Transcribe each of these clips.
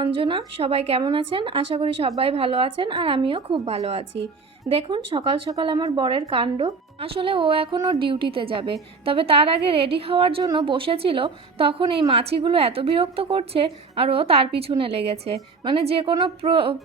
অঞ্জনা। সবাই কেমন আছেন? আশা করি সবাই ভালো আছেন আর আমিও খুব ভালো আছি। দেখুন সকাল সকাল আমার বরের কাণ্ড। আসলে ও এখন ওর ডিউটিতে যাবে, তবে তার আগে রেডি হওয়ার জন্য বসেছিল। তখন এই মাছিগুলো এত বিরক্ত করছে আর ও তার পিছনে লেগেছে। মানে যে কোনো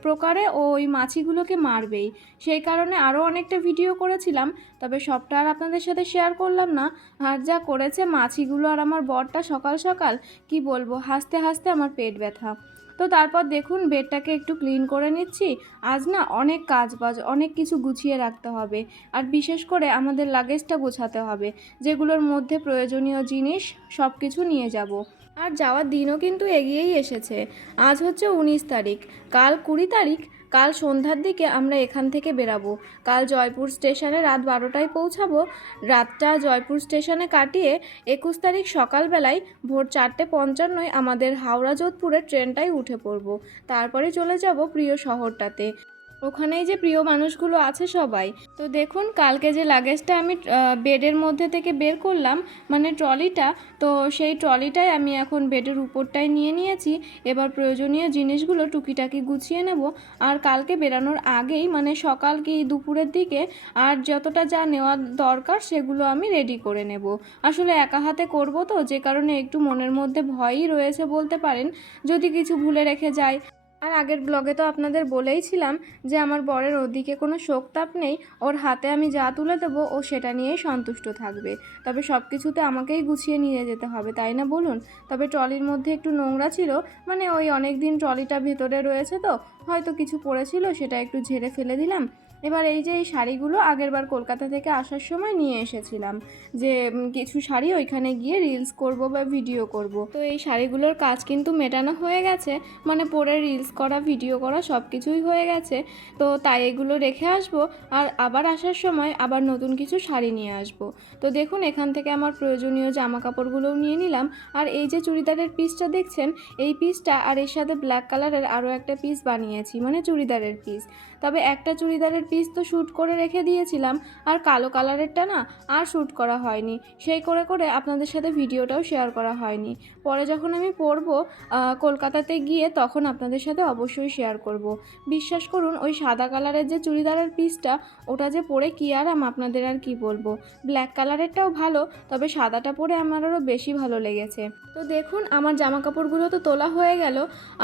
প্রকারে ও ওই মাছিগুলোকে মারবেই। সেই কারণে আরও অনেকটা ভিডিও করেছিলাম, তবে সবটা আর আপনাদের সাথে শেয়ার করলাম না। আর যা করেছে মাছিগুলো আর আমার বরটা সকাল সকাল, কি বলবো, হাসতে হাসতে আমার পেট ব্যথা। তো তারপর দেখুন বেডটাকে একটু ক্লিন করে নিচ্ছি। আজ না অনেক কাজবাজ, অনেক কিছু গুছিয়ে রাখতে হবে। আর বিশেষ করে আমাদের লাগেজটা গোছাতে হবে, যেগুলোর মধ্যে প্রয়োজনীয় জিনিস সব কিছু নিয়ে যাব। আর যাওয়ার দিনও কিন্তু এগিয়েই এসেছে। আজ হচ্ছে 19 তারিখ, কাল 20 তারিখ। কাল সন্ধ্যার দিকে আমরা এখান থেকে বেরাবো। কাল জয়পুর স্টেশনে রাত 12টায় পৌঁছাবো। রাতটা জয়পুর স্টেশনে কাটিয়ে 21 তারিখ সকালবেলায় ভোর 4:55 আমাদের হাওড়া যোধপুরের ট্রেনটায় উঠে পড়বো। তারপরে চলে যাব প্রিয় শহরটাতে। ওখানেই যে প্রিয় মানুষগুলো আছে সবাই। তো দেখুন কালকে যে লাগেজটা আমি বেডের মধ্যে থেকে বের করলাম, মানে ট্রলিটা, তো সেই ট্রলিটাই আমি এখন বেডের উপরটায় নিয়ে নিয়েছি। এবার প্রয়োজনীয় জিনিসগুলো টুকিটাকি গুছিয়ে নেব। আর কালকে বেরানোর আগেই, মানে সকাল কি দুপুরের দিকে, আর যতটা যা নেওয়ার দরকার সেগুলো আমি রেডি করে নেব। আসলে একা হাতে করব তো, যে কারণে একটু মনের মধ্যে ভয়ই রয়েছে বলতে পারেন, যদি কিছু ভুলে রেখে যাই। আর আগের ব্লগে তো আপনাদের বলেইছিলাম যে আমার বরের ওদিকে কোনো শোকতাপ নেই, ওর হাতে আমি যা তুলে দেবো ও সেটা নিয়েই সন্তুষ্ট থাকবে। তবে সব কিছুতে আমাকেই গুছিয়ে নিয়ে যেতে হবে, তাই না বলুন? তবে ট্রলির মধ্যে একটু নোংরা ছিল, মানে ওই অনেক দিন ট্রলিটা ভেতরে রয়েছে তো হয়তো কিছু পড়েছিল, সেটা একটু ঝেড়ে ফেলে দিলাম। এবার এই যে এই শাড়িগুলো আগেরবার কলকাতা থেকে আসার সময় নিয়ে এসেছিলাম, যে কিছু শাড়ি ওইখানে গিয়ে রিলস করব বা ভিডিও করব। তো এই শাড়িগুলোর কাজ কিন্তু মেটানো হয়ে গেছে, মানে পরে রিলস করা, ভিডিও করা সব কিছুই হয়ে গেছে। তো তাই এগুলো রেখে আসবো, আর আবার আসার সময় আবার নতুন কিছু শাড়ি নিয়ে আসব। তো দেখুন এখান থেকে আমার প্রয়োজনীয় জামা কাপড়গুলোও নিয়ে নিলাম। আর এই যে চুড়িদারের পিসটা দেখছেন, এই পিসটা আর এর সাথে ব্ল্যাক কালারের আরও একটা পিস বানিয়েছি, মানে চুড়িদারের পিস। তবে একটা চুড়িদারের পিস তো শ্যুট করে রেখে দিয়েছিলাম, আর কালো কালারেরটা না আর শ্যুট করা হয়নি। সেই করে করে আপনাদের সাথে ভিডিওটাও শেয়ার করা হয়নি। পরে যখন আমি পরবো কলকাতাতে গিয়ে, তখন আপনাদের সাথে অবশ্যই শেয়ার করব। বিশ্বাস করুন ওই সাদা কালারের যে চুড়িদারের পিসটা, ওটা যে পরে কি আরাম আপনাদের আর কি বলবো। ব্ল্যাক কালারেরটাও ভালো, তবে সাদাটা পরে আমার আরও বেশি ভালো লেগেছে। তো দেখুন আমার জামা কাপড়গুলো তো তোলা হয়ে গেল,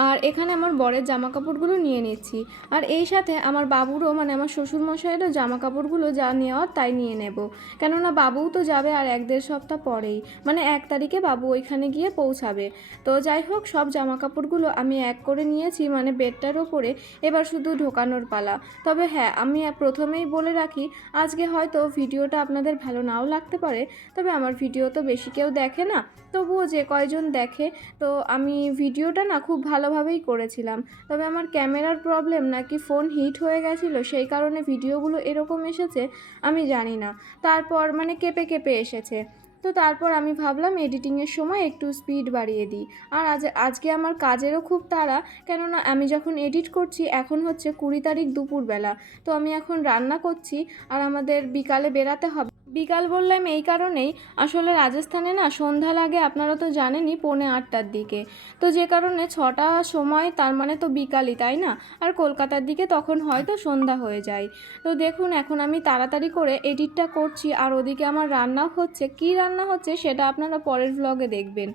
আর এখানে আমার বরের জামা কাপড়গুলো নিয়ে নিচ্ছি। আর এই সাথে আমার বাবুরও, মানে আমার শ্বশুরমশাইয়েরও জামা কাপড়গুলো যা নেওয়ার তাই নিয়ে নেব। কেননা বাবুও তো যাবে আর 1-1.5 সপ্তাহ পরেই, মানে 1 তারিখে বাবু ওইখানে গিয়ে পৌঁছাবে। তো যাই হোক, সব জামা কাপড়গুলো আমি এক করে নিয়েছি, মানে বেডটার ওপরে। এবার শুধু ঢোকানোর পালা। তবে হ্যাঁ, আমি প্রথমেই বলে রাখি, আজকে হয়তো ভিডিওটা আপনাদের ভালো নাও লাগতে পারে, তবে আমার ভিডিও তো বেশি কেউ দেখে না, তবুও যে কয়জন দেখে, তো আমি ভিডিওটা না খুব ভালোভাবেই করেছিলাম। তবে আমার ক্যামেরার প্রবলেম নাকি ফোন হিট হয়ে গেছিলো, সেই কারণে ভিডিওগুলো এরকম এসেছে আমি জানি না। তারপর মানে কেঁপে কেঁপে এসেছে। তো তারপর আমি ভাবলাম এডিটিংয়ের সময় একটু স্পিড বাড়িয়ে দিই। আর আজকে আমার কাজেরও খুব তাড়া, কেননা আমি যখন এডিট করছি এখন হচ্ছে 20 তারিখ দুপুরবেলা। তো আমি এখন রান্না করছি, আর আমাদের বিকালে বেরাতে হবে। বিকাল বললাম এই কারণেই, আসলে রাজস্থানে না সন্ধ্যা লাগে, আপনারা তো জানেনই, 7:45টার দিকে। তো যে কারণে 6টার সময়, তার মানে তো বিকালই, তাই না? আর কলকাতার দিকে তখন হয়তো সন্ধ্যা হয়ে যায়। তো দেখুন এখন আমি তাড়াতাড়ি করে এডিটটা করছি, আর ওদিকে আমার রান্নাও হচ্ছে। কী রান্না হচ্ছে সেটা আপনারা পরের ভ্লগে দেখবেন।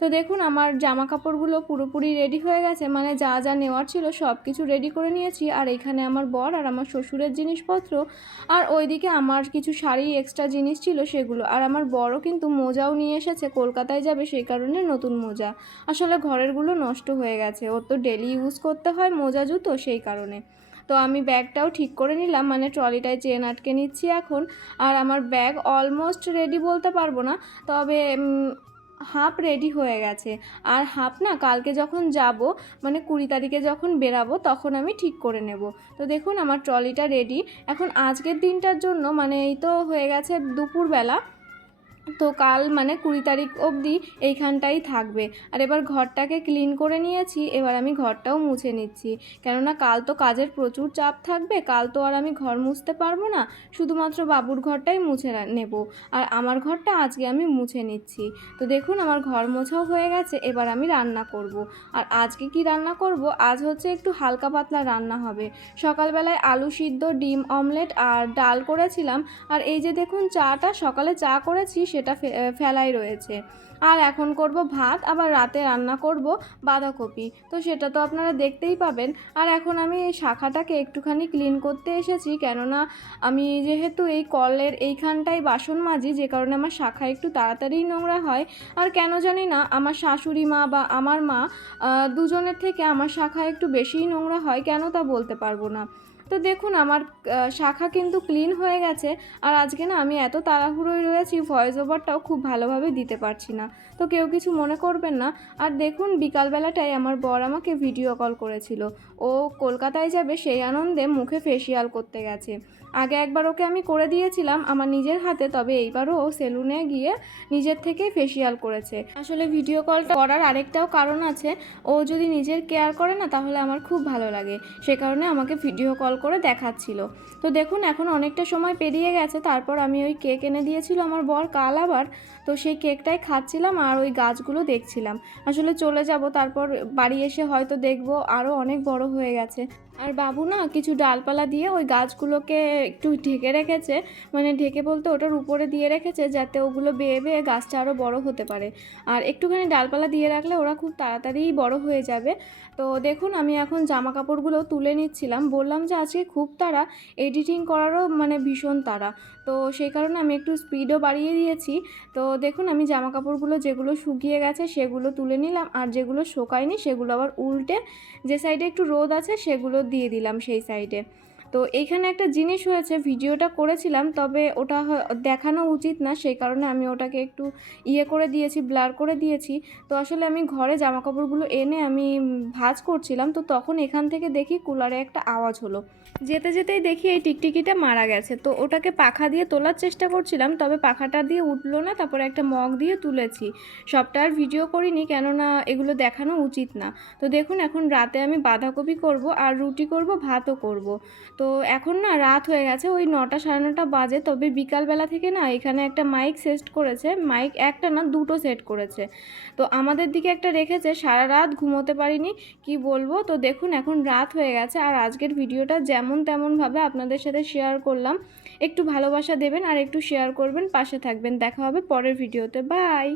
তো দেখুন আমার জামা কাপড়গুলো পুরোপুরি রেডি হয়ে গেছে, মানে যা যা নেওয়ার ছিল সব কিছু রেডি করে নিয়েছি। আর এখানে আমার বর আর আমার শ্বশুরের জিনিসপত্র, আর ওইদিকে আমার কিছু শাড়ি এক্সট্রা জিনিস ছিল সেগুলো। আর আমার বড় কিন্তু মোজাও নিয়ে এসেছে, কলকাতায় যাবে সেই কারণে নতুন মোজা। আসলে ঘরেরগুলো নষ্ট হয়ে গেছে, ওর তো ডেলি ইউজ করতে হয় মোজা জুতো, সেই কারণে। তো আমি ব্যাগটাও ঠিক করে নিলাম, মানে ট্রলিটায় চেন আটকে নিচ্ছি এখন। আর আমার ব্যাগ অলমোস্ট রেডি বলতে পারবো না, তবে হাফ রেডি হয়ে গেছে। আর হাফ না কালকে যখন যাব, মানে 20 তারিখে যখন বেরাবো তখন আমি ঠিক করে নেব। তো দেখুন আমার ট্রলিটা রেডি। এখন আজকের দিনটার জন্য, মানে এই তো হয়ে গেছে দুপুরবেলা, তো কাল মানে 20 তারিখ অবধি এইখানটাই থাকবে। আর এবার ঘরটাকে ক্লিন করে নিয়েছি, এবার আমি ঘরটাও মুছে নিচ্ছি, কেননা কাল তো কাজের প্রচুর চাপ থাকবে। কাল তো আর আমি ঘর মুছতে পারবো না, শুধুমাত্র বাবুর ঘরটাই মুছে নেব। আর আমার ঘরটা আজকে আমি মুছে নিচ্ছি। তো দেখুন আমার ঘর মোছাও হয়ে গেছে, এবার আমি রান্না করব। আর আজকে কি রান্না করব, আজ হচ্ছে একটু হালকা পাতলা রান্না হবে। সকালবেলায় আলু সিদ্ধ, ডিম অমলেট আর ডাল করেছিলাম। আর এই যে দেখুন চাটা, সকালে চা করেছি সেটা ফেলাই রয়েছে। আর এখন করব ভাত, আবার রাতে রান্না করব বাঁধাকপি, তো সেটা তো আপনারা দেখতেই পাবেন। আর এখন আমি এই শাখাটাকে একটুখানি ক্লিন করতে এসেছি, কেননা আমি যেহেতু এই কলের এইখানটায় বাসন মাজি, যে কারণে আমার শাখা একটু তাড়াতাড়ি নোংরা হয়। আর কেন জানি না আমার শাশুড়ি মা বা আমার মা দুজনের থেকে আমার শাখা একটু বেশিই নোংরা হয়, কেন তা বলতে পারবো না। তো দেখুন আমার শাখা কিন্তু ক্লিন হয়ে গেছে। আর আজকে না আমি এত তাড়াহুড়োয় রয়েছি, ভয়েস ওভারটাও খুব ভালোভাবে দিতে পারছি না, তো কেউ কিছু মনে করবেন না। আর দেখুন বিকালবেলাটায় আমার বর আমাকে ভিডিও কল করেছিল। ও কলকাতায় যাবে, সেই আনন্দে মুখে ফেসিয়াল করতে গেছে। আগে একবার ওকে আমি করে দিয়েছিলাম আমার নিজের হাতে, তবে এইবারও ও সেলুনে গিয়ে নিজের থেকেই ফেসিয়াল করেছে। আসলে ভিডিও কলটা করার আরেকটাও কারণ আছে, ও যদি নিজের কেয়ার করে না তাহলে আমার খুব ভালো লাগে, সে কারণে আমাকে ভিডিও কল করে দেখাচ্ছিল। তো দেখুন এখন অনেকটা সময় পেরিয়ে গেছে, তারপর আমি ওই কেক এনে দিয়েছিল আমার বর কাল আবার, তো সেই কেকটাই খাচ্ছিলাম আর ওই গাছগুলো দেখছিলাম। আসলে চলে যাব, তারপর বাড়ি এসে হয়তো দেখবো আরও অনেক বড় হয়ে গেছে। আর বাবু না কিছু ডালপালা দিয়ে ওই গাছগুলোকে একটু ঢেকে রেখেছে, মানে ঢেকে বলতে ওটার উপরে দিয়ে রেখেছে যাতে ওগুলো বেয়ে বেয়ে গাছটা আরও বড় হতে পারে। আর একটুখানি ডালপালা দিয়ে রাখলে ওরা খুব তাড়াতাড়ি বড় হয়ে যাবে। তো দেখুন আমি এখন জামা কাপড়গুলো তুলে নিচ্ছিলাম, বললাম যে আজকে খুব তাড়া, এডিটিং করারও মানে ভীষণ তাড়া, তো সেই কারণে আমি একটু স্পিডও বাড়িয়ে দিয়েছি। তো দেখুন আমি জামা কাপড়গুলো যেগুলো শুকিয়ে গেছে সেগুলো তুলে নিলাম, আর যেগুলো শুকায়নি সেগুলো আবার উল্টে যে সাইডে একটু রোদ আছে সেগুলো দিয়ে দিলাম সেই সাইডে। তো এইখানে একটা জিনিস হয়েছে, ভিডিওটা করেছিলাম তবে ওটা দেখানো উচিত না, সেই কারণে আমি ওটাকে একটু ইয়ে করে দিয়েছি, ব্লার করে দিয়েছি। তো আসলে আমি ঘরে জামাকাপড়গুলো এনে আমি ভাঁজ করছিলাম, তো তখন এখান থেকে দেখি কুলারে একটা আওয়াজ হলো, যেতে যেতেই দেখি এই টিকটিকিটা মারা গেছে। তো ওটাকে পাখা দিয়ে তোলার চেষ্টা করছিলাম, তবে পাখাটা দিয়ে উঠলো না, তারপরে একটা মগ দিয়ে তুলেছি। সবটা আর ভিডিও করিনি, কেননা এগুলো দেখানো উচিত না। তো দেখুন এখন রাতে আমি বাঁধাকপি করব আর রুটি করব, ভাতও করব। তো এখন না রাত হয়ে গেছে, ওই 9টা সাড়ে 9টা বাজে, তবে বিকালবেলা থেকে না এখানে একটা মাইক সেট করেছে, মাইক একটা না দুটো সেট করেছে। তো আমাদের দিকে একটা রেখেছে, সারা রাত ঘুমোতে পারিনি, কি বলবো। তো দেখুন এখন রাত হয়ে গেছে, আর আজকের ভিডিওটা যেমন তেমনভাবে আপনাদের সাথে শেয়ার করলাম। একটু ভালোবাসা দেবেন আর একটু শেয়ার করবেন, পাশে থাকবেন। দেখা হবে পরের ভিডিওতে, বাই।